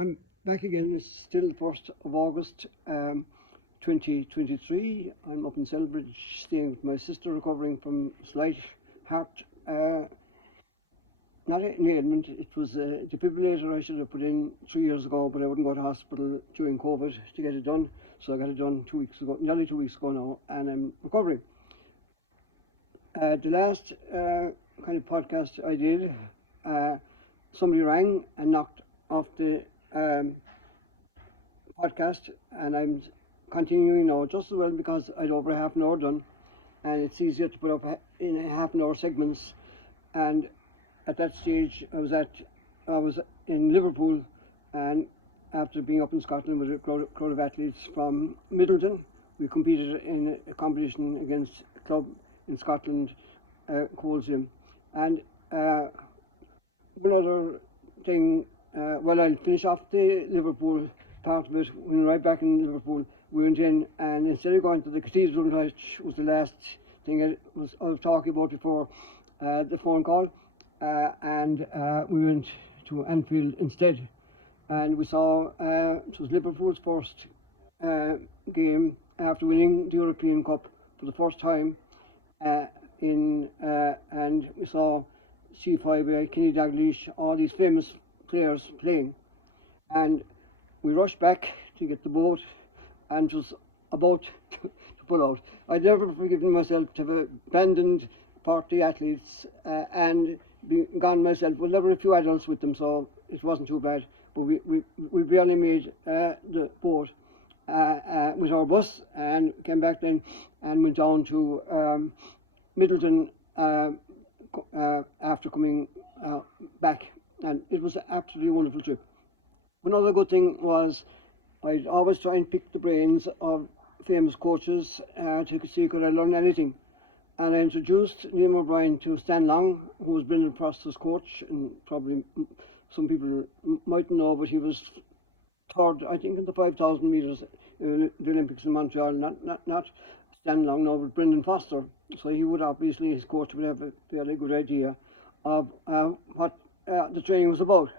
I'm back again. It's still the 1st of August 2023. I'm up in Selbridge staying with my sister, recovering from slight heart, not an ailment, it was a defibrillator I should have put in 3 years ago, but I wouldn't go to hospital during COVID to get it done. So I got it done 2 weeks ago, nearly 2 weeks ago now, and I'm recovering. The last kind of podcast I did, somebody rang and knocked off the podcast, and I'm continuing now just as well because I'd over half an hour done, and it's easier to put up in half an hour segments. And at that stage, I was in Liverpool, and after being up in Scotland with a crowd of athletes from Midleton, we competed in a competition against a club in Scotland, Colesium. And another thing, I'll finish off the Liverpool part of it. When we were right back in Liverpool, we went in, and instead of going to the cathedral, which was the last thing I was talking about before the phone call, and we went to Anfield instead, and we saw it was Liverpool's first game after winning the European Cup for the first time, and we saw C5, Kenny Dalglish, all these famous players playing, and we rushed back to get the boat, and was about to pull out. I'd never forgiven myself to have abandoned 40 athletes and be gone myself. Well, there were a few adults with them, so it wasn't too bad. But we barely made the boat with our bus, and came back then and went down to Midleton after coming back, and it was an absolutely wonderful trip. Another good thing was I'd always try and pick the brains of famous coaches to see could I learn anything. And I introduced Liam O'Brien to Stan Long, who was Brendan Foster's coach, and probably some people mightn't know, but he was third, I think, in the 5,000 metres the Olympics in Montreal. Not Stan Long, no, but Brendan Foster. So he would obviously, his coach would have a fairly good idea of what the training was about.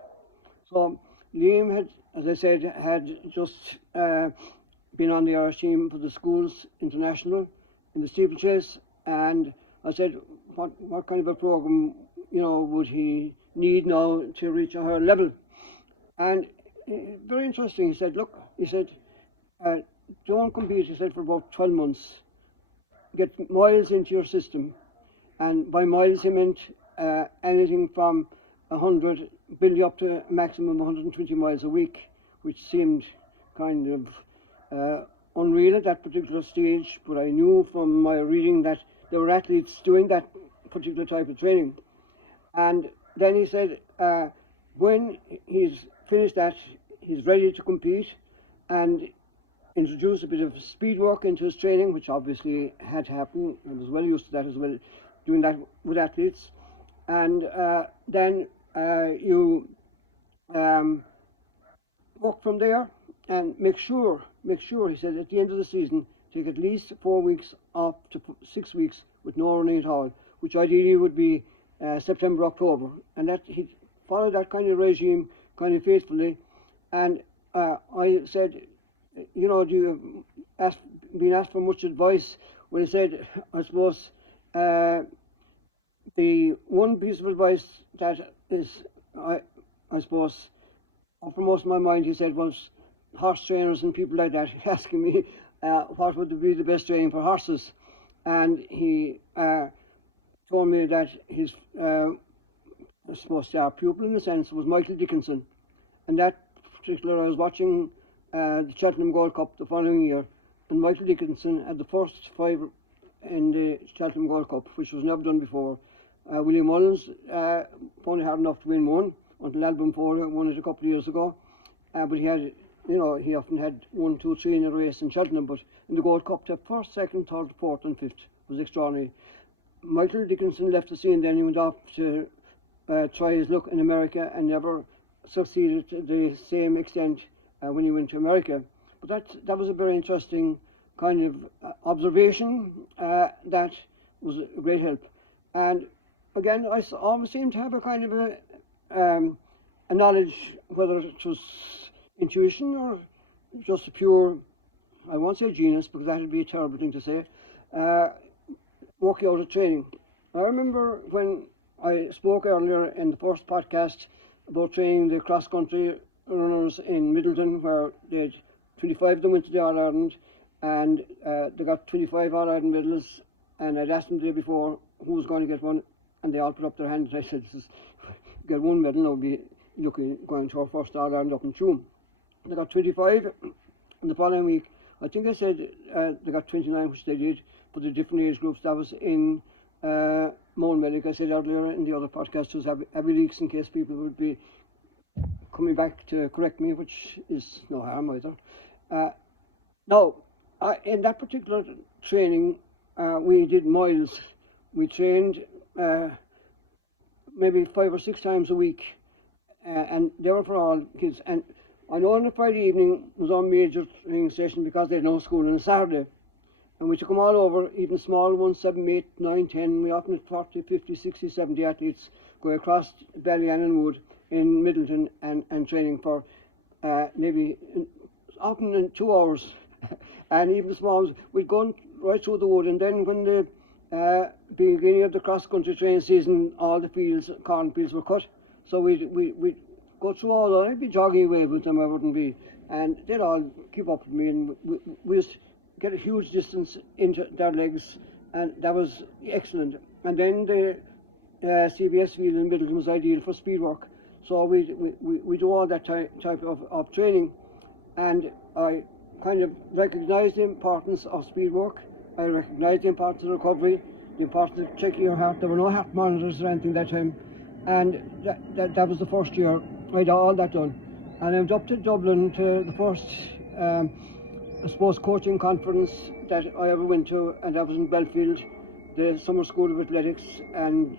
So Liam had, as I said, had just been on the Irish team for the schools international in the steeplechase, and I said, what kind of a program, would he need now to reach a higher level? And very interesting. He said, look, don't compete, he said, for about 12 months. Get miles into your system, and by miles he meant anything from 100 building up to a maximum of 120 miles a week, which seemed kind of unreal at that particular stage, but I knew from my reading that there were athletes doing that particular type of training. And then he said when he's finished that, he's ready to compete, and introduced a bit of speed work into his training, which obviously had to happen. I was well used to that as well, doing that with athletes. And then you work from there, and make sure, he said, at the end of the season, take at least 4 weeks off to 6 weeks with no running at all, which ideally would be September, October. And that he followed that kind of regime kind of faithfully. And I said, do you been asked for much advice? Well, he said, I suppose the one piece of advice that is, I suppose, uppermost in my mind, he said, was horse trainers and people like that asking me what would be the best training for horses. And he told me that his, I suppose, star pupil in a sense was Michael Dickinson. And that particular, I was watching the Cheltenham Gold Cup the following year, and Michael Dickinson had the first 5 in the Cheltenham Gold Cup, which was never done before. William Mullins found it hard enough to win one until Album 4 won it a couple of years ago. But he had, he often had 1, 2, 3 in a race in Cheltenham, but in the Gold Cup, to first, second, third, fourth, and fifth was extraordinary. Michael Dickinson left the scene, then he went off to try his luck in America and never succeeded to the same extent when he went to America. But that was a very interesting kind of observation that was a great help. And again, I always seem to have a kind of a knowledge, whether it was intuition or just a pure, I won't say genius because that would be a terrible thing to say, working out of training. I remember when I spoke earlier in the first podcast about training the cross-country runners in Middleton, where they had 25 of them went to the All-Ireland, and they got 25 All-Ireland medals, and I'd asked them the day before who was going to get one, and they all put up their hands. I said, this is, get one medal, now be looking, going to our first All-Ireland up in Tuam. They got 25, and the following week, I think I said they got 29, which they did, for the different age groups. That was in Moulmelik. I said earlier in the other podcast, was Abbey Leaks, in case people would be coming back to correct me, which is no harm either. Now, in that particular training, we did miles. We trained maybe 5 or 6 times a week, and they were for all kids. And I know on a Friday evening was our major training session because they had no school on a Saturday. And we took them all over, even small ones, 7, 8, 9, 10. We often had 40, 50, 60, 70 athletes go across Ballyannon Wood in Middleton and training for maybe often in 2 hours. And even small ones, we'd go right through the wood. And then when the beginning of the cross-country training season, all the fields, cornfields were cut. So we'd go through all that. I'd be jogging away with them, I wouldn't be. And they'd all keep up with me. And we used to get a huge distance into their legs, and that was excellent. And then the CBS field in Middleton was ideal for speed work. So we do all that type of training. And I kind of recognised the importance of speed work. I recognised the importance of recovery, the importance of checking your heart. There were no heart monitors or anything that time. And that was the first year I had all that done. And I went up to Dublin to the first, I suppose, coaching conference that I ever went to, and that was in Belfield, the Summer School of Athletics, and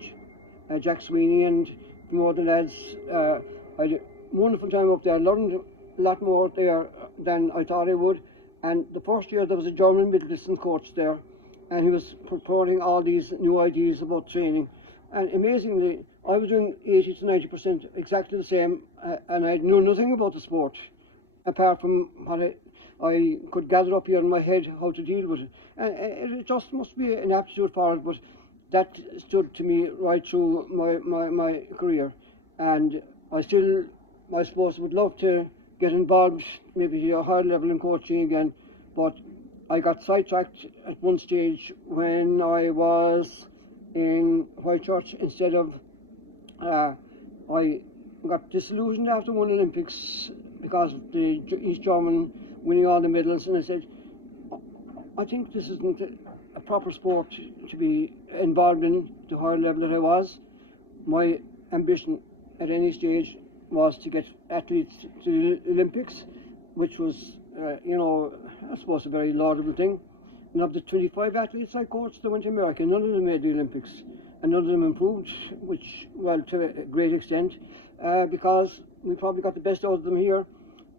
Jack Sweeney and more the lads. I had a wonderful time up there. I learned a lot more there than I thought I would. And the first year there was a German middle distance coach there, and he was purporting all these new ideas about training. And amazingly, I was doing 80 to 90% exactly the same, and I knew nothing about the sport, apart from what I could gather up here in my head how to deal with it. And it just must be an aptitude for it, but that stood to me right through my career. And I still, I suppose, would love to get involved maybe at a higher level in coaching again, but I got sidetracked at one stage when I was in Whitechurch. Instead of I got disillusioned after one Olympics because of the East German winning all the medals, and I said, I think this isn't a proper sport to be involved in the higher level that I was. My ambition at any stage was to get athletes to the Olympics, which was, I suppose, a very laudable thing. And of the 25 athletes I coached that went to America, none of them made the Olympics, and none of them improved, which, well, to a great extent, because we probably got the best out of them here.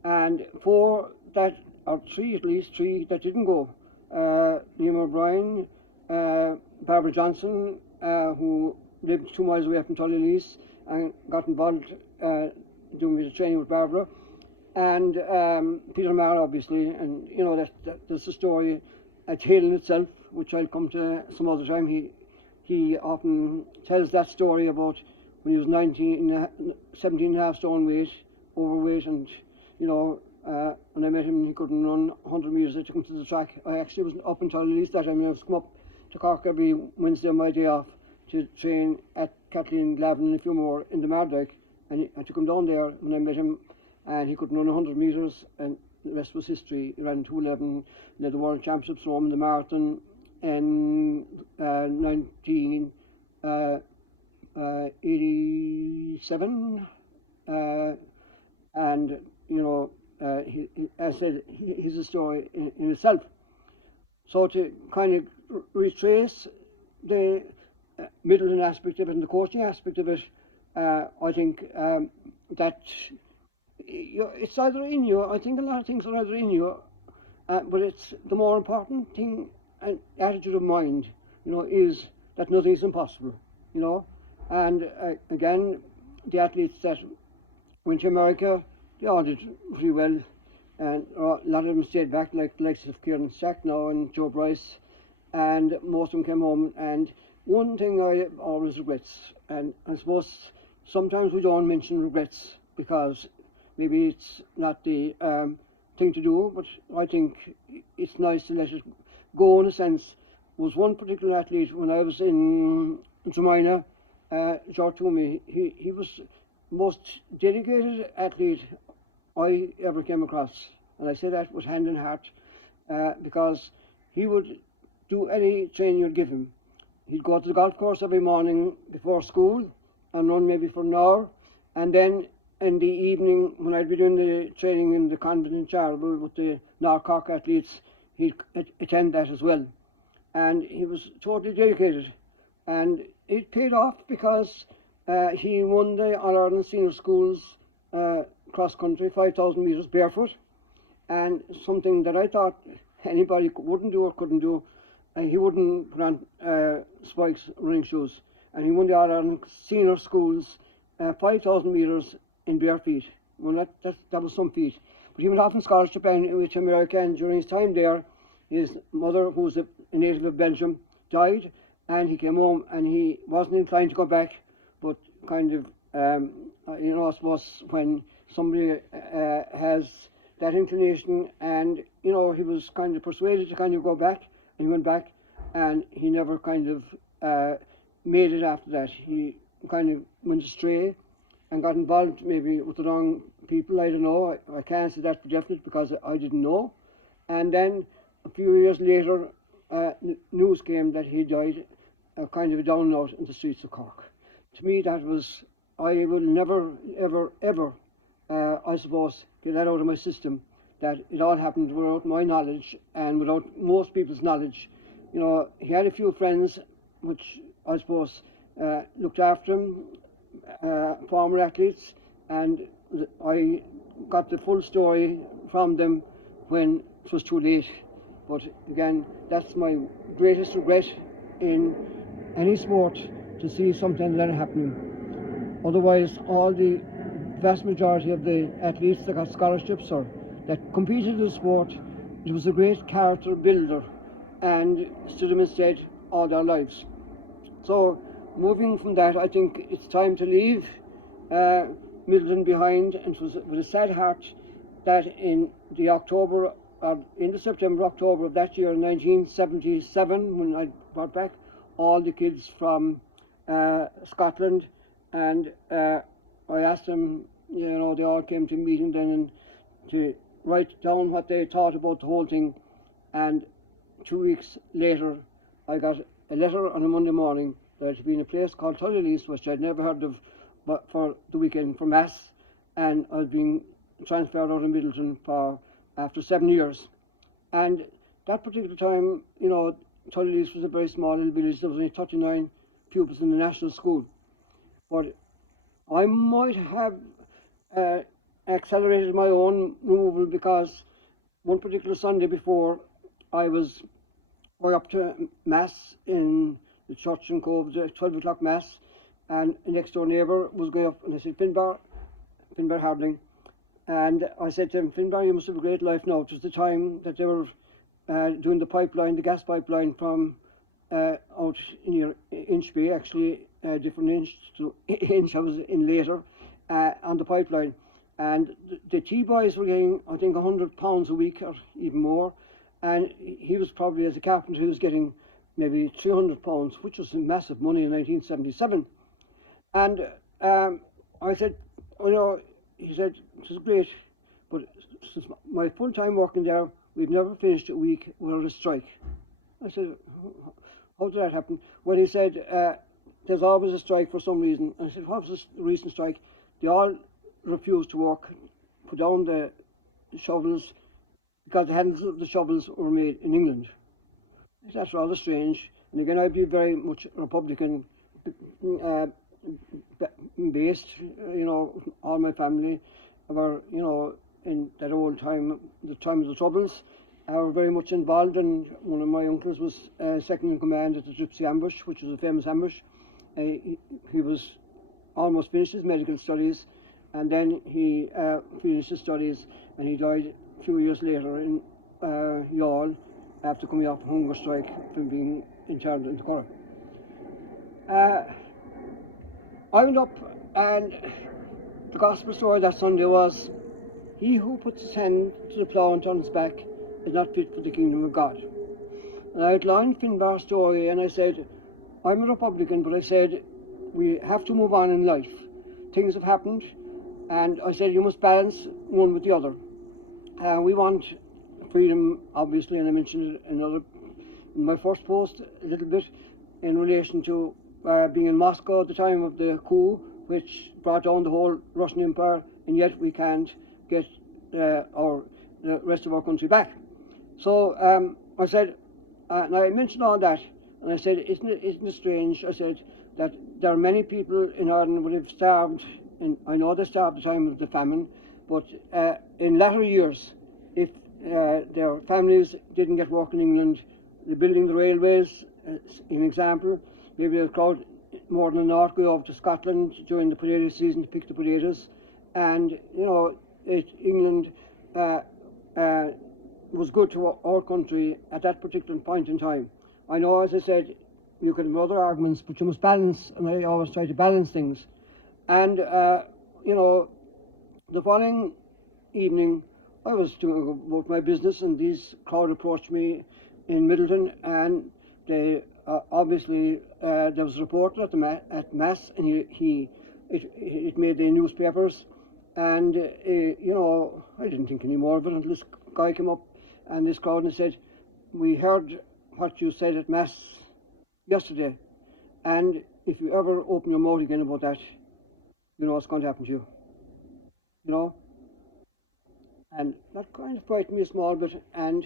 And 4 that, or 3 at least, 3 that didn't go. Liam O'Brien, Barbara Johnson, who lived 2 miles away from Tullylease and got involved doing the training with Barbara, and Peter Maher, obviously. And that's a story, a tale in itself, which I'll come to some other time. He often tells that story about when he was 17 and a half stone weight, overweight, and when I met him, he couldn't run 100 metres. I took him to the track. I actually was up until at least that time. I was come up to Cork every Wednesday on my day off to train at Kathleen Glavin and a few more in the Mardyke. And I took him down there when I met him, and he couldn't run 100 metres, and the rest was history. He ran 2:11, led the World Championships home in the marathon in 1987, and as I said, he's a story in itself. So to kind of retrace the Middleton aspect of it and the coaching aspect of it, I think that it's either in you. I think a lot of things are either in you, but it's the more important thing, and attitude of mind, is that nothing is impossible, and again, the athletes that went to America. They all did pretty well, and a lot of them stayed back, like the likes of Kieran Stack now and Joe Bryce, and most of them came home. And one thing I always regrets, and I suppose sometimes we don't mention regrets because maybe it's not the thing to do, but I think it's nice to let it go in a sense. Was one particular athlete when I was in Drumina, George Toomey. He was the most dedicated athlete I ever came across, and I say that with hand in heart, because he would do any training you'd give him. He'd go to the golf course every morning before school and run maybe for an hour, and then in the evening when I'd be doing the training in the convent in Charleville with the North Cork athletes, he'd attend that as well. And he was totally dedicated, and it paid off because he won the All-Ireland Senior Schools cross country 5,000 metres barefoot, and something that I thought anybody wouldn't do or couldn't do. He wouldn't put on spikes, running shoes, and he won the All-Ireland Senior Schools 5,000 metres in bare feet. Well, that was some feat. But he went off on scholarship anyway to America, and during his time there, his mother, who was a native of Belgium, died, and he came home, and he wasn't inclined to go back, but kind of, I suppose when somebody has that inclination, and, he was kind of persuaded to kind of go back, and he went back, and he never kind of made it after that. He kind of went astray and got involved maybe with the wrong people. I don't know. I can't say that for definite because I didn't know. And then a few years later, news came that he died, kind of a down note in the streets of Cork. To me, that was, I will never, ever, ever, I suppose, get that out of my system, that it all happened without my knowledge and without most people's knowledge. He had a few friends which I suppose looked after him, former athletes, and I got the full story from them when it was too late. But again, that's my greatest regret in any sport, to see something like that happening. Otherwise, all the vast majority of the athletes that got scholarships or that competed in the sport, it was a great character builder and stood them instead all their lives. So moving from that, I think it's time to leave Midleton behind, and it was with a sad heart that in the September, October of that year, 1977, when I brought back all the kids from Scotland, and I asked them, they all came to a meeting then, and to write down what they thought about the whole thing. And 2 weeks later, I got a letter on a Monday morning that I'd been in a place called Tullylease, which I'd never heard of, but for the weekend for Mass, and I'd been transferred out of Midleton after 7 years. And that particular time, Tullylease was a very small little village. There was only 39 pupils in the national school. But I might have accelerated my own removal, because one particular Sunday before, I was going up to Mass in the church in Cove, the 12 o'clock Mass, and a next door neighbour was going up, and I said, Finbar Harding. And I said to him, Finbar, you must have a great life now. It was the time that they were doing the pipeline, the gas pipeline from out near Inchbay, actually different inch to inch I was in later, on the pipeline. And the T-boys were getting, I think, £100 a week or even more. And he was probably, as a carpenter, he was getting maybe £300, which was massive money in 1977. And I said, he said, it was great, but since my full time working there, we've never finished a week without a strike. I said, how did that happen? Well, he said, there's always a strike for some reason. And I said, what was the recent strike? They all refused to work, put down the shovels, because the handles of the shovels were made in England. That's rather strange. And again, I'd be very much Republican based, all my family were, in that old time, the time of the Troubles, were very much involved, and one of my uncles was second in command at the Gypsy Ambush, which was a famous ambush. He was almost finished his medical studies and then he finished his studies, and he died a few years later in Youghal after coming off a hunger strike from being interned into Cork. I went up, and the gospel story that Sunday was, "He who puts his hand to the plough and turns back is not fit for the kingdom of God." And I outlined Finbar's story, and I said, I'm a Republican, but I said, we have to move on in life. Things have happened, and I said, you must balance one with the other. We want freedom, obviously, and I mentioned it in my first post a little bit in relation to being in Moscow at the time of the coup, which brought down the whole Russian Empire, and yet we can't get the rest of our country back. So I said, and I mentioned all that, and I said, isn't it strange, I said, that there are many people in Ireland who have starved, and I know they starved at the time of the famine, but in latter years, if their families didn't get work in England, they're building the railways, an example, maybe they'll crowd more than the north, go over to Scotland during the potato season to pick the potatoes, and, you know, England was good to our country at that particular point in time. I know, as I said, you can have other arguments, but you must balance, and I always try to balance things. And, you know, the following evening, I was doing about my business, and this crowd approached me in Middleton, and they obviously there was a reporter at Mass, and it made the newspapers, and you know, I didn't think any more of it until this guy came up, and this crowd, and said, "We heard what you said at Mass yesterday, and if you ever open your mouth again about that, you know what's going to happen to you." You know, and that kind of frightened me a small bit. And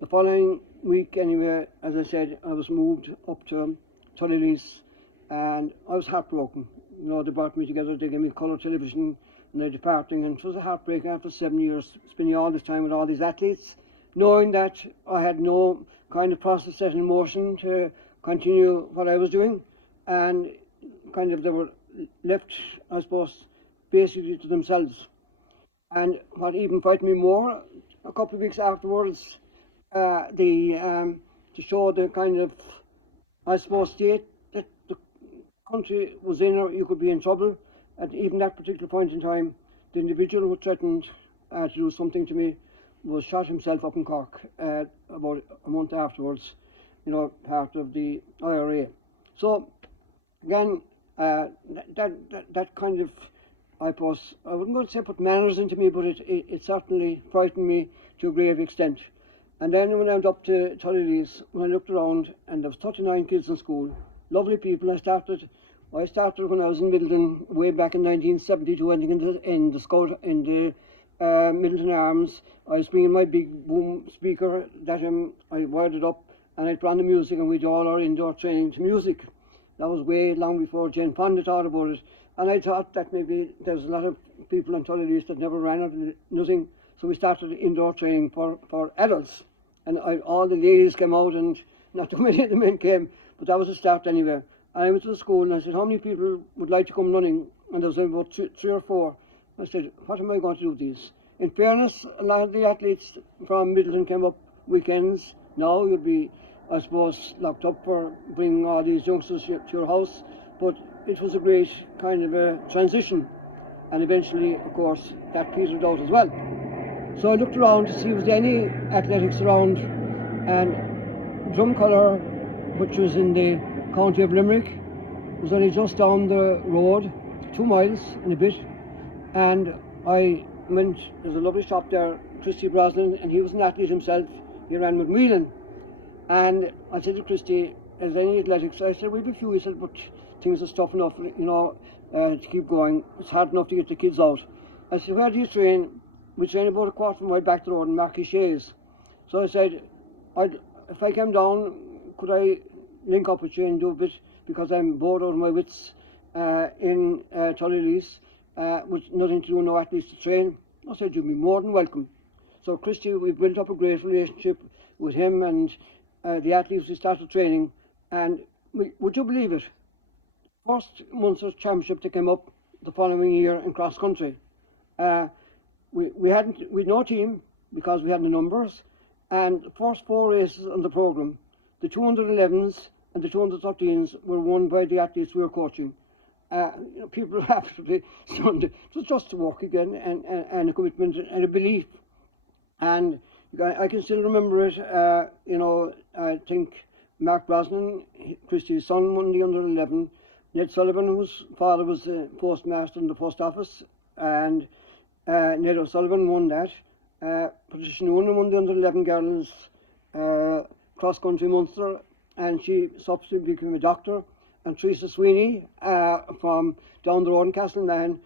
the following week, anyway, as I said, I was moved up to Tullylease, and I was heartbroken. You know, they brought me together, they gave me colour television, and they're departing, and it was a heartbreak after 7 years, spending all this time with all these athletes, knowing that I had no kind of process set in motion to continue what I was doing, and kind of they were left, I suppose, basically to themselves. And what even frightened me more, a couple of weeks afterwards, to show the kind of, I suppose, state that the country was in, or you could be in trouble. At even that particular point in time, the individual who threatened to do something to me was shot himself up in Cork about a month afterwards, you know, part of the IRA. So, again, that kind of, I suppose, I wouldn't go to say put manners into me, but it certainly frightened me to a grave extent. And then when I went up to Tullylease, when I looked around, and there was 39 kids in school, lovely people. I started when I was in Middleton, way back in 1972, I think in the Scout, in the Middleton Arms. I was bringing my big boom speaker that I wired it up, and I'd put on the music, and we'd do all our indoor training to music. That was way long before Jane Fonda thought about it. And I thought that maybe there's a lot of people on Tullylease that never ran out of nothing. So we started indoor training for adults. And all the ladies came out, and not too many of the men came, but that was a start anyway. And I went to the school, and I said, how many people would like to come running? And there was about three or four. I said, what am I going to do with these? In fairness, a lot of the athletes from Middleton came up weekends. Now you'd be, I suppose, locked up for bringing all these youngsters to your house. But it was a great kind of a transition. And eventually, of course, that petered out as well. So I looked around to see if there was any athletics around, and Drumcolor, which was in the county of Limerick, was only just down the road, 2 miles and a bit. And I went, there's a lovely shop there, Christy Brosnan, and he was an athlete himself. He ran with Whelan. And I said to Christy, is there any athletics? I said, we'll be few. He said, but things are tough enough, you know, to keep going. It's hard enough to get the kids out. I said, where do you train? We train about a quarter of a mile back the road in Marquis Shays. So I said, if I came down, could I link up with you and do a bit, because I'm bored out of my wits in Tullylease, with nothing to do, no athletes to train. I said, you'd be more than welcome. So Christy, we built up a great relationship with him and the athletes. We started training, and would you believe it? First Munster Championship that came up the following year in cross country. we'd no team because we had no numbers, and the first 4 races on the programme, the 211s and the 213s, were won by the athletes we were coaching. People were absolutely stunned. It was just to work again, and a commitment and a belief. And I can still remember it. I think Mark Brosnan, Christie's son, won the under 11. Ned Sullivan, whose father was the postmaster in the post office, and Ned O'Sullivan won that. Patricia Noonan won the under 11 girls cross country Munster, and she subsequently became a doctor. And Teresa Sweeney from down the road in Castlemaine,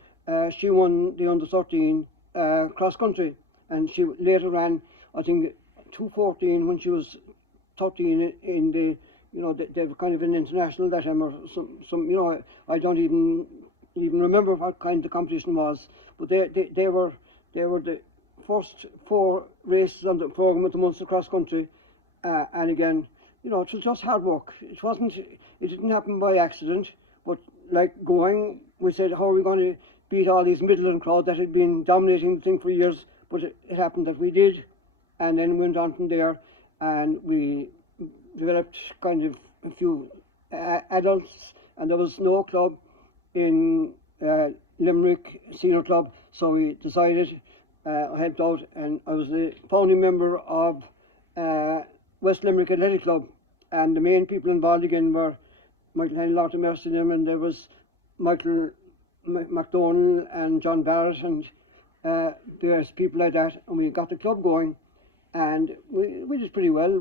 she won the under 13 cross country, and she later ran, I think, 2:14 when she was 13 in the, they were kind of an international that time, or some I don't even remember what kind the competition was, but they were the first 4 races on the programme at the Munster cross country, and again, it was just hard work. It didn't happen by accident, but like going, we said, how are we going to beat all these Midland crowd that had been dominating the thing for years? But it happened that we did, and then went on from there, and we developed kind of a few adults, and there was no club in Limerick Senior Club, so we decided, I helped out, and I was the founding member of West Limerick Athletic Club, and the main people involved again were Michael Henry, Lord of Mercy, and there was Michael McDonald and John Barrett and various people like that, and we got the club going, and we did pretty well.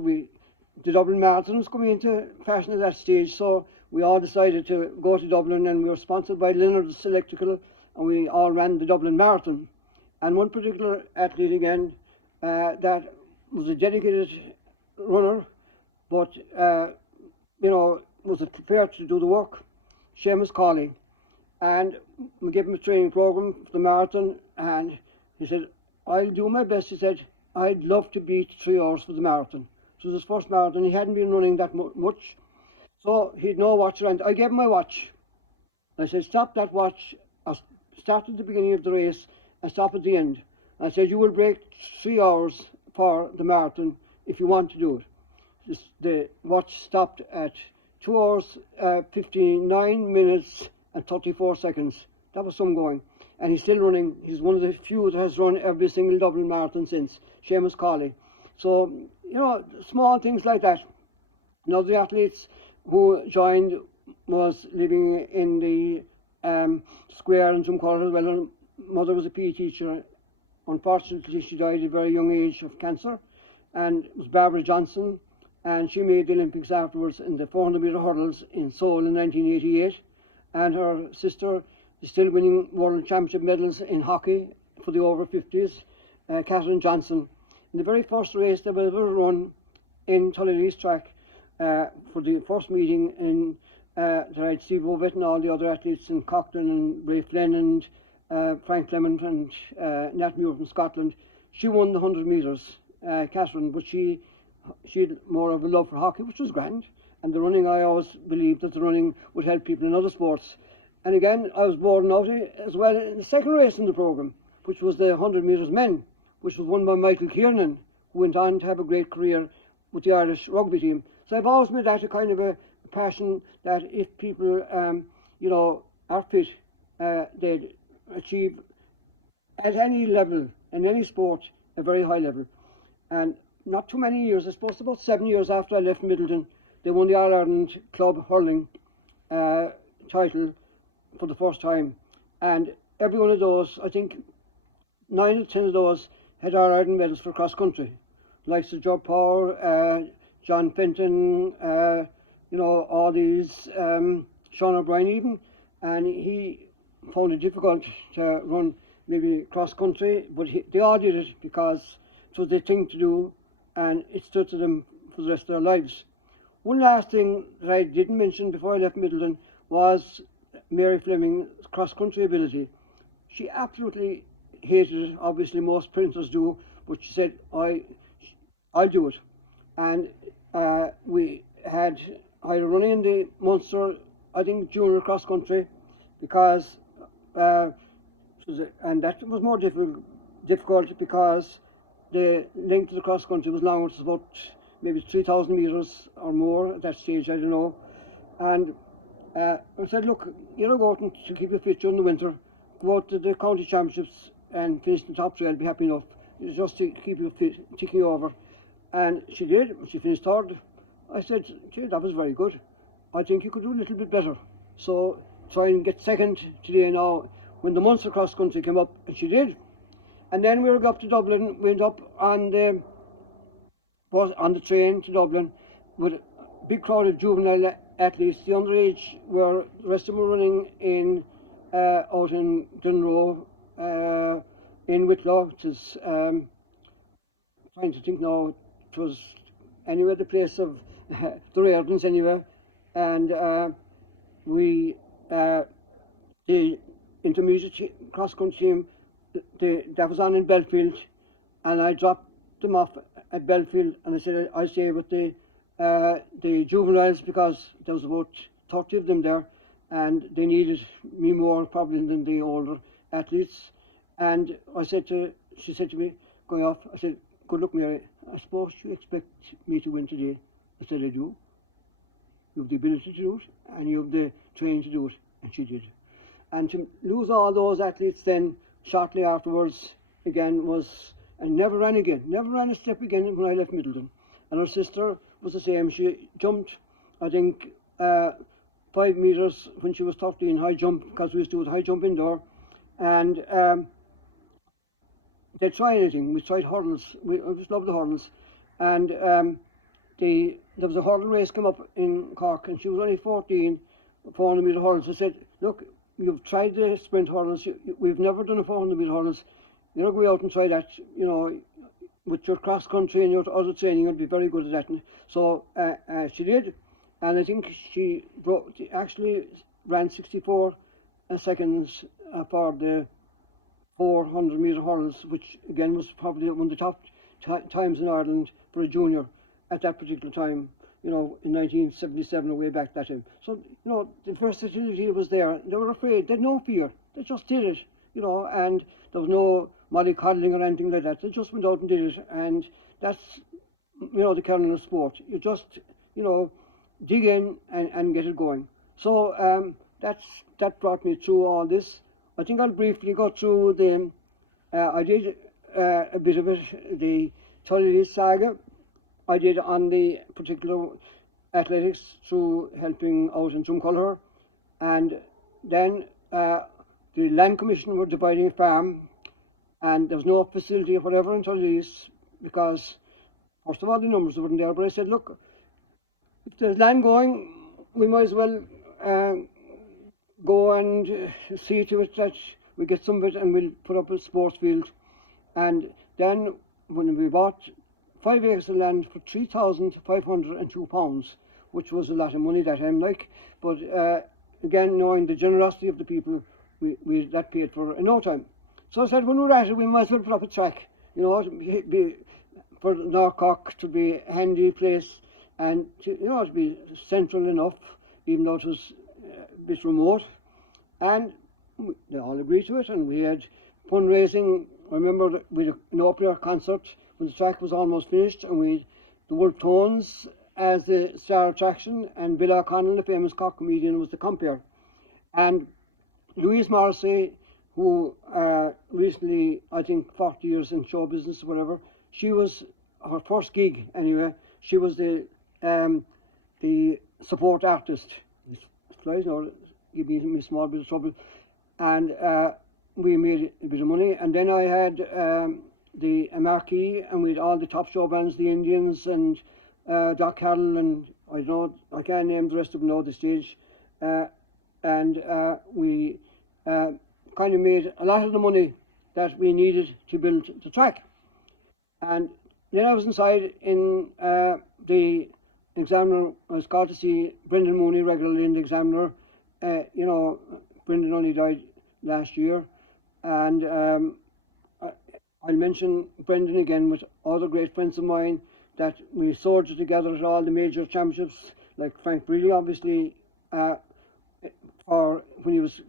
The Dublin Marathon was coming into fashion at that stage, so we all decided to go to Dublin, and we were sponsored by Leonard's Electrical, and we all ran the Dublin Marathon. And one particular athlete again that was a dedicated runner, but was prepared to do the work, Seamus Cawley. And we gave him a training program for the marathon, and he said, I'll do my best. He said, I'd love to beat 3 hours for the marathon. It was his first marathon. He hadn't been running that much, so he'd no watch around. I gave him my watch. I said, stop that watch. I'll start at the beginning of the race and stop at the end. I said, you will break 3 hours for the marathon if you want to do it. The watch stopped at 2 hours, 59 minutes and 34 seconds. That was some going. And he's still running. He's one of the few that has run every single Dublin Marathon since, Seamus Cawley. So, small things like that. Now, the athletes who joined was living in the square in Drumcorrigh as well. Her mother was a PE teacher. Unfortunately, she died at a very young age of cancer. And it was Barbara Johnson, and she made the Olympics afterwards in the 400-metre hurdles in Seoul in 1988. And her sister is still winning World Championship medals in hockey for the over 50s, Catherine Johnson. In the very first race that was ever run in Tullylease track, for the first meeting in that I had Steve Ovett and all the other athletes in Cochran and Ray Flynn and Frank Clement and Nat Muir from Scotland, she won the 100 metres, Catherine, but she had more of a love for hockey, which was grand. And the running, I always believed that the running would help people in other sports. And again, I was born out as well in the second race in the programme, which was the 100 metres men, which was won by Michael Kiernan, who went on to have a great career with the Irish rugby team. So I've always made that a kind of a passion that if people, are fit, they'd achieve at any level, in any sport, a very high level. And not too many years, I suppose about 7 years after I left Middleton, they won the All-Ireland Club Hurling title for the first time. And every one of those, I think 9 or 10 of those had All-Ireland medals for cross-country. Like Sir Joe Power, John Fenton, all these, Sean O'Brien even. And he found it difficult to run maybe cross-country, but they all did it because it was the thing to do, and it stood to them for the rest of their lives. One last thing that I didn't mention before I left Middleton was Mary Fleming's cross-country ability. She absolutely hated it, obviously most printers do, but she said, I'll do it. And we had her running in the Munster, I think, junior cross-country, because And that was more difficult because the length of the cross country was long. It was about maybe 3,000 metres or more at that stage, I don't know. And I said, look, you're going to keep you fit during the winter, go out to the county championships and finish in the top three, I'll be happy enough. Just to keep you fit, ticking over. And she did, she finished third. I said, gee, that was very good. I think you could do a little bit better. So try and get second today now when the Munster cross country came up, and she did. And then we were up to Dublin, went up on the train to Dublin with a big crowd of juvenile athletes. The underage the rest of them were running in out in Dunroe, in Wicklow. It is trying to think now, it was anyway the place of the Reardons anyway, and the intermediate cross country team, that was on in Belfield, and I dropped them off at Belfield, and I said I'll stay with the juveniles because there was about 30 of them there, and they needed me more probably than the older athletes. And she said to me, going off, I said, good luck, Mary. I suppose you expect me to win today. I said, I do. You have the ability to do it, and you have the training to do it. And she did. And to lose all those athletes then, shortly afterwards, again, and never ran a step again when I left Middleton. And her sister was the same. She jumped, I think, 5 metres when she was 13, high jump, because we used to do high jump indoor. And they'd try anything. We tried hurdles. I just loved the hurdles. And there was a hurdle race come up in Cork, and she was only 14, 400 metre hurdles. I said, look, you've tried the sprint hurdles. We've never done a 400 metre hurdles. You're going out and try that, with your cross country and your other training, you'll be very good at that. So she did, and I think she actually ran 64 seconds for the 400 metre hurdles, which again was probably one of the top times in Ireland for a junior at that particular time, in 1977 or way back that time. So, the versatility was there. They were afraid, they had no fear, they just did it, and there was no mollycoddling or anything like that. They just went out and did it, and that's, the caring of sport. You just, dig in and get it going. So that brought me through all this. I think I'll briefly go through I did a bit of it, the Tully saga. I did on the particular athletics through helping out in Drumculloch, and then the Land Commission were dividing a farm, and there was no facility or whatever in Tully's because, first of all, the numbers weren't there. But I said, look, if there's land going, we might as well go and see to it that we get some of it, and we'll put up a sports field. And then when we bought 5 acres of land for £3,502, which was a lot of money that time, but again, knowing the generosity of the people, we that paid for in no time. So I said, when we're at it, we might as well put up a track, for North Cork to be a handy place, and to be central enough, even though it was a bit remote. And they all agreed to it, and we had fundraising. I remember we had an open-air concert when the track was almost finished, and we had the Wolf Tones as the star attraction, and Bill O'Connell, the famous Cork comedian, was the compere. And Louise Morrissey, who recently, I think 40 years in show business or whatever, she was, her first gig anyway, she was the support artist. Flies now, give me a small bit of trouble. And we made a bit of money, and then I had the marquee, and we had all the top show bands, the Indians and Doc Carroll, and I can't name the rest of them now at this stage. And we kind of made a lot of the money that we needed to build the track. And then I was inside in the Examiner. I was called to see Brendan Mooney regularly in the Examiner. Brendan only died last year, and I'll mention Brendan again with other great friends of mine that we soldiered together at all the major championships, like Frank Brealey, obviously, for when he was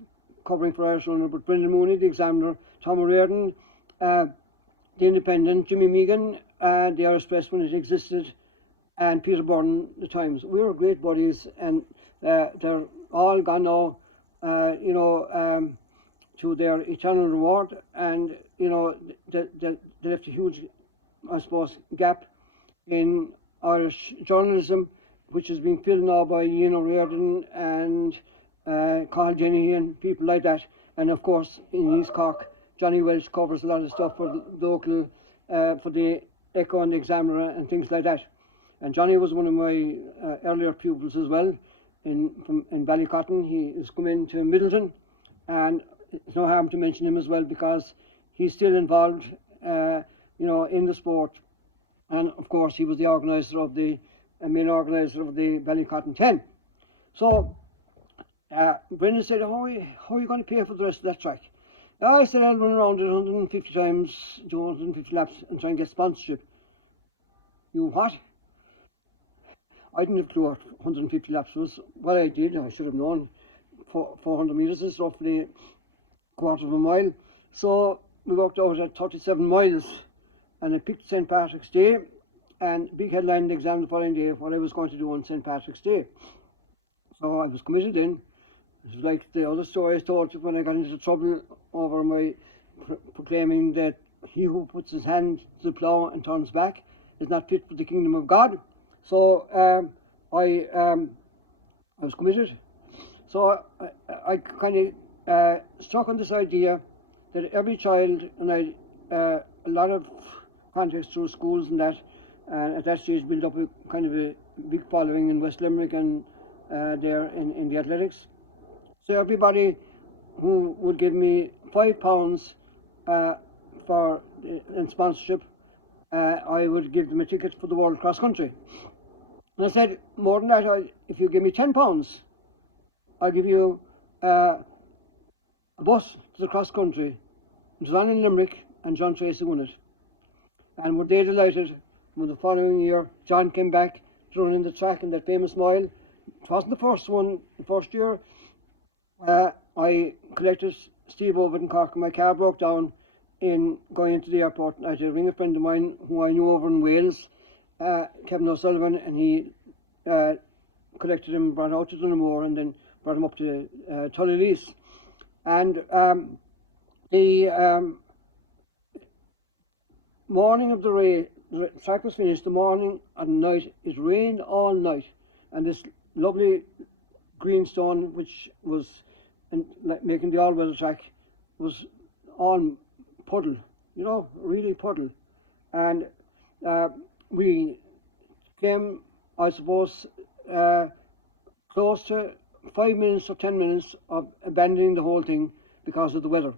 covering for Irish runner, but Brendan Mooney, the Examiner, Tom O'Riordan, the Independent, Jimmy Meegan, the Irish Press when it existed, and Peter Byrne, the Times. We were great buddies, and they're all gone now, to their eternal reward, and they left a huge, I suppose, gap in Irish journalism, which has been filled now by Ian O'Riordan and Carl Jenny and people like that. And of course, in East Cork, Johnny Welsh covers a lot of stuff for the local, for the Echo and the Examiner and things like that. And Johnny was one of my earlier pupils as well in Ballycotton. He has come into Middleton, and it's no harm to mention him as well because he's still involved, in the sport. And of course, he was the organizer of the main organizer of the Ballycotton 10. So Brendan said, how are you going to pay for the rest of that track? I said, I'll run around it 150 times, do 150 laps and try and get sponsorship. You what? I didn't have a clue what 150 laps was. What I did, I should have known. 400 metres is roughly a quarter of a mile. So we worked out at 37 miles, and I picked St. Patrick's Day, and big headline exam the following day, what I was going to do on St. Patrick's Day. So I was committed in. It was like the other story I told you when I got into trouble over my proclaiming that he who puts his hand to the plough and turns back is not fit for the kingdom of God. So I was committed. So I kind of struck on this idea that every child, and I a lot of contacts through schools and that, at that stage built up a kind of a big following in West Limerick and there in the athletics. So everybody who would give me £5 for in sponsorship, I would give them a ticket for the World Cross Country. And I said, more than that, if you give me £10, I'll give you a bus to the cross country. It was on in Limerick, and John Tracy won it. And were they delighted when the following year John came back to run in the track in that famous mile. It wasn't the first one. The first year I collected Steve Ovid in Cork, and my car broke down in going into the airport. I had to ring a friend of mine who I knew over in Wales, Kevin O'Sullivan, and he collected him, brought out to Dunamore, and then brought him up to Tullylease. And the morning of the race, the track was finished, the morning and night, it rained all night. And this lovely greenstone, which was making the all-weather track, was all puddle, really puddle. And we came, I suppose, close to 5 minutes or 10 minutes of abandoning the whole thing because of the weather.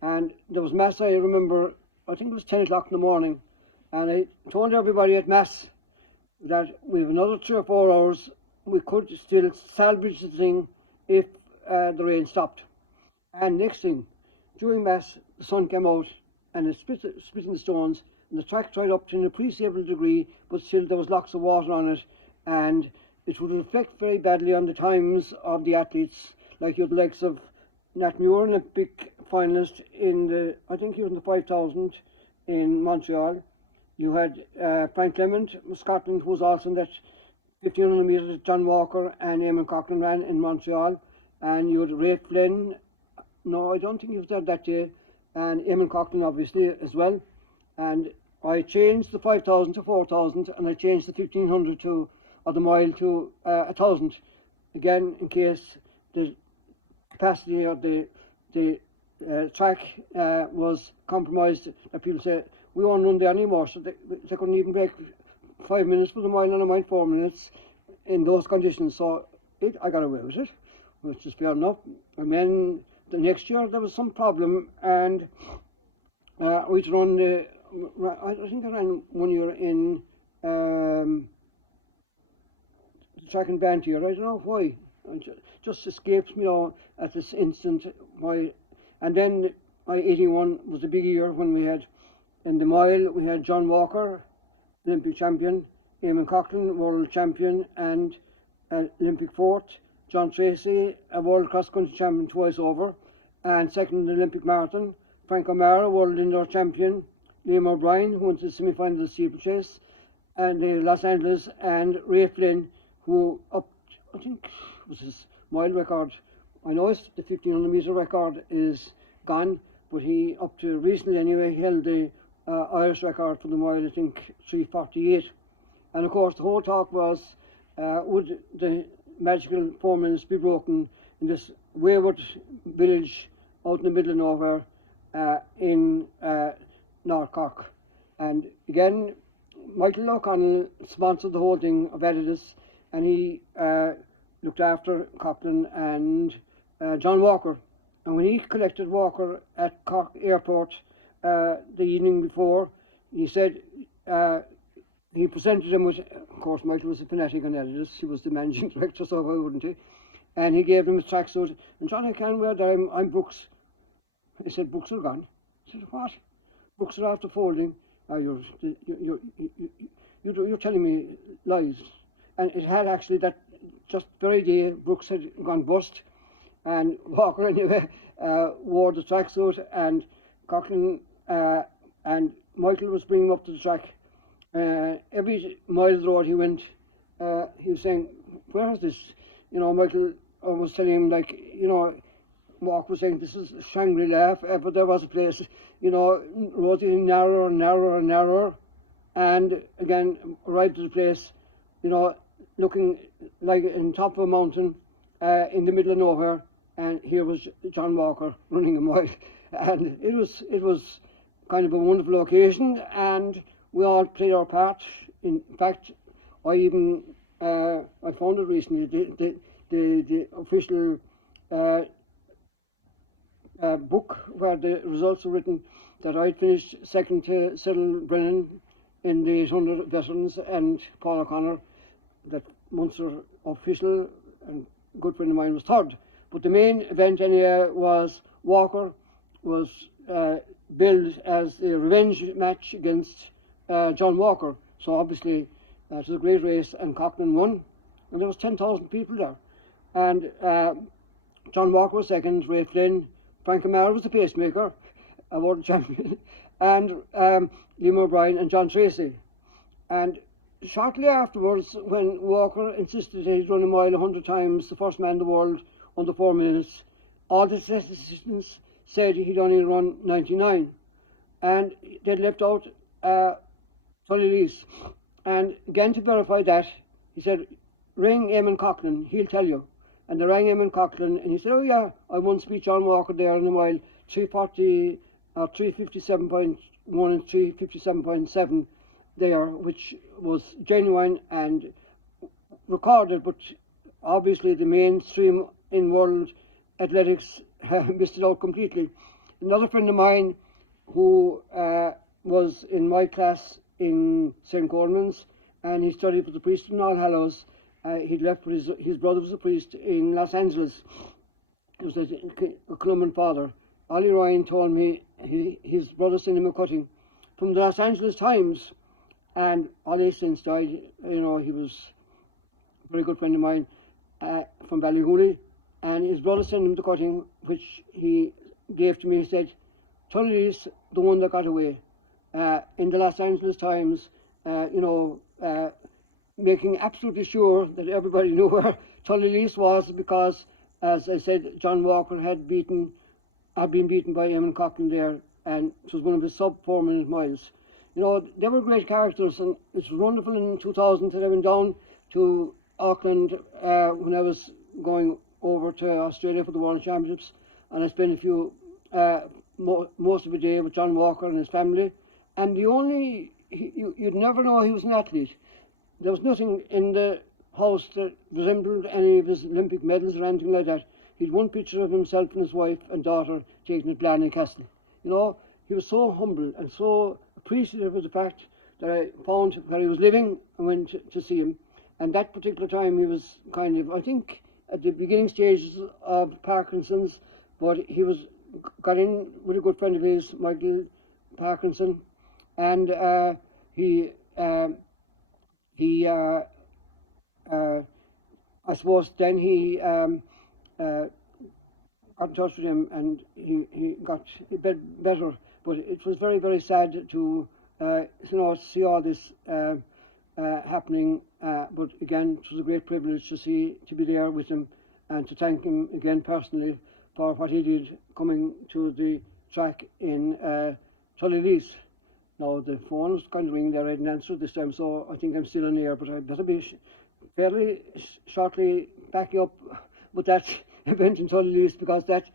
And there was mass, I remember, I think it was 10 o'clock in the morning, and I told everybody at mass that we have another 3 or 4 hours, we could still salvage the thing if the rain stopped. And next thing, during mass, the sun came out and it split in the stones, and the track dried up to an appreciable degree, but still there was lots of water on it, and it would reflect very badly on the times of the athletes, like you had the likes of Nat Muir, Olympic finalist in the, I think he was in the 5,000 in Montreal. You had Frank Clement from Scotland, who was also in that 1,500 metres, John Walker and Eamon Coughlin ran in Montreal. And you had Ray Flynn, no, I don't think he was there that day, and Eamon Coughlin obviously as well. And I changed the 5,000 to 4,000, and I changed the 1,500 to, or the mile to 1,000. Again, in case the capacity of the track was compromised, that people say, we won't run there anymore, so they couldn't even break 5 minutes for the mile and a mile 4 minutes in those conditions. So I got away with it, which is fair enough. And then the next year there was some problem, and we'd run I think I ran 1 year in the track in Bantier. I don't know why. It just escapes me at this instant why. And then 81 was a big year when we had, in the mile, we had John Walker, Olympic champion, Eamon Coughlin, world champion and Olympic fourth, John Tracy, a world cross country champion twice over, and second in the Olympic marathon. Frank O'Mara, world indoor champion. Liam O'Brien, who went to the semi-final of the steeplechase, and the Los Angeles, and Ray Flynn, who up, I think, was his mile record. I know the 1500 metre record is gone, but he, up to recently anyway, held the Irish record for the mile, I think 3:48. And of course, the whole talk was, would the magical 4 minutes be broken in this wayward village out in the middle of nowhere in North Cork. And again, Michael O'Connell sponsored the whole thing of Adidas, and he looked after Coughlin and John Walker. And when he collected Walker at Cork Airport the evening before, he said, he presented him with, of course, Michael was a fanatic on Adidas, he was the managing director, so why wouldn't he? And he gave him a tracksuit, and John, I can't wear that, I'm Brooks. He said, Brooks are gone. I said, what? Brooks are after folding. You're telling me lies. And it had actually, that just very day, Brooks had gone bust, and Walker anyway wore the tracksuit, and Coughlin and Michael was bringing him up to the track. Every mile of the road he went, he was saying, where is this? You know, Michael was telling him, like, you know, Walker was saying, this is Shangri-La, if ever there was a place, you know, roads getting narrower and narrower and narrower, and again, arrived at the place, you know, looking like on top of a mountain, in the middle of nowhere, and here was John Walker running a mile, and it was kind of a wonderful occasion, and we all played our part. In fact, I even I found it recently, the official book where the results were written, that I'd finished second to Cyril Brennan in the 800 veterans, and Paul O'Connor, that Munster official and good friend of mine, was third. But the main event anyway was Walker was billed as the revenge match against John Walker. So obviously it was a great race, and Coughlin won, and there was 10,000 people there. And John Walker was second, Ray Flynn, Frank O'Mara was the pacemaker, a world champion, and Liam O'Brien and John Tracy. And shortly afterwards, when Walker insisted he'd run a mile 100 times, the first man in the world, under 4 minutes, all the statisticians said he'd only run 99. And they'd left out Tully Lees. And again, to verify that, he said, ring Eamon Coughlin, he'll tell you. And they rang Eamon Coughlin, and he said, oh yeah, I once beat John Walker there in a mile, 3:40, 3:57.1 and 3:57.7 there, which was genuine and recorded, but obviously the mainstream in world athletics missed it out completely. Another friend of mine who was in my class in St. Coleman's, and he studied for the priest in All Hallows. He'd left with his brother was a priest in Los Angeles. He was a Columban father. Ollie Ryan told me his brother sent him a cutting from the Los Angeles Times, and Ollie since died. You know, he was a very good friend of mine from Ballyhooly, and his brother sent him the cutting, which he gave to me. He said, Tully's the one that got away. In the Los Angeles Times, you know, making absolutely sure that everybody knew where Tully Lees was, because, as I said, John Walker had been beaten by Eamon Coughlin there, and it was one of his sub 4 minute miles. You know, they were great characters, and it's wonderful in 2000 that I went down to Auckland when I was going over to Australia for the World Championships, and I spent a few, most of the day with John Walker and his family, and the only, you'd never know he was an athlete. There was nothing in the house that resembled any of his Olympic medals or anything like that. He'd one picture of himself and his wife and daughter taken at Blarney Castle. You know, he was so humble and so appreciative of the fact that I found where he was living and went to see him. And that particular time he was kind of, I think, at the beginning stages of Parkinson's, but he got in with a good friend of his, Michael Parkinson, and I suppose then he got in touch with him, and he got better. But it was very, very sad to see all this happening. But again, it was a great privilege to be there with him, and to thank him again personally for what he did coming to the track in Tullylease. Now the phone's kind of ringing there. I didn't answer this time, so I think I'm still on the air. But I better be fairly shortly backing up with that event in Tullylease, because that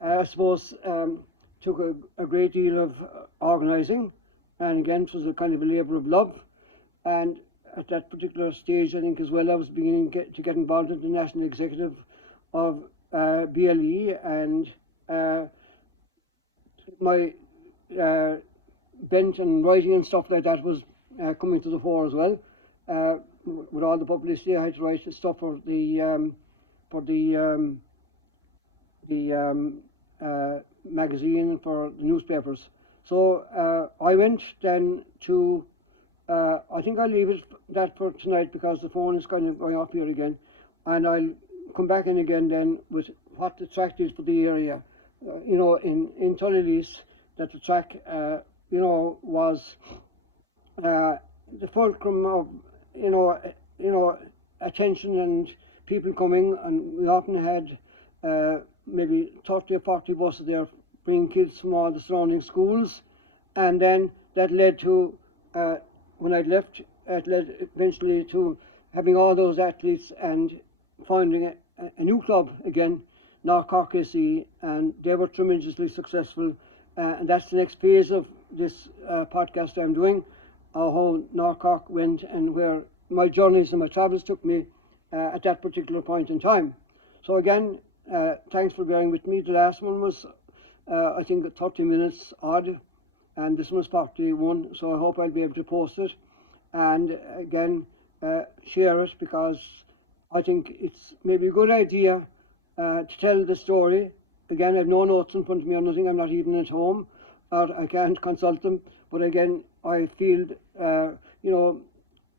I suppose took a great deal of organising, and again it was a kind of a labour of love. And at that particular stage, I think as well, I was beginning to get involved in the national executive of BLE, and my bent and writing and stuff like that was coming to the fore as well. With all the publicity, I had to write stuff for the magazine, for the newspapers. So I went then to, I think I'll leave that for tonight, because the phone is kind of going off here again, and I'll come back in again then with what the track did for the area. In Tullylease, that the track, was the fulcrum of, attention and people coming, and we often had maybe 30 or 40 buses there bringing kids from all the surrounding schools, and then that led to, when I left, it led eventually to having all those athletes and finding a new club again, North Cork SE, and they were tremendously successful. And that's the next phase of this podcast I'm doing, how North Cork went and where my journeys and my travels took me at that particular point in time. So again, thanks for bearing with me. The last one was, I think, 30 minutes odd, and this one was 41, so I hope I'll be able to post it. And again, share it, because I think it's maybe a good idea to tell the story. Again, I have no notes in front of me or nothing. I'm not even at home, or I can't consult them. But again, I feel,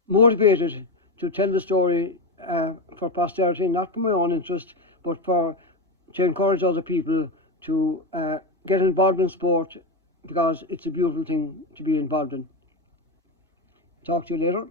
motivated to tell the story for posterity, not for my own interest, but to encourage other people to get involved in sport, because it's a beautiful thing to be involved in. Talk to you later.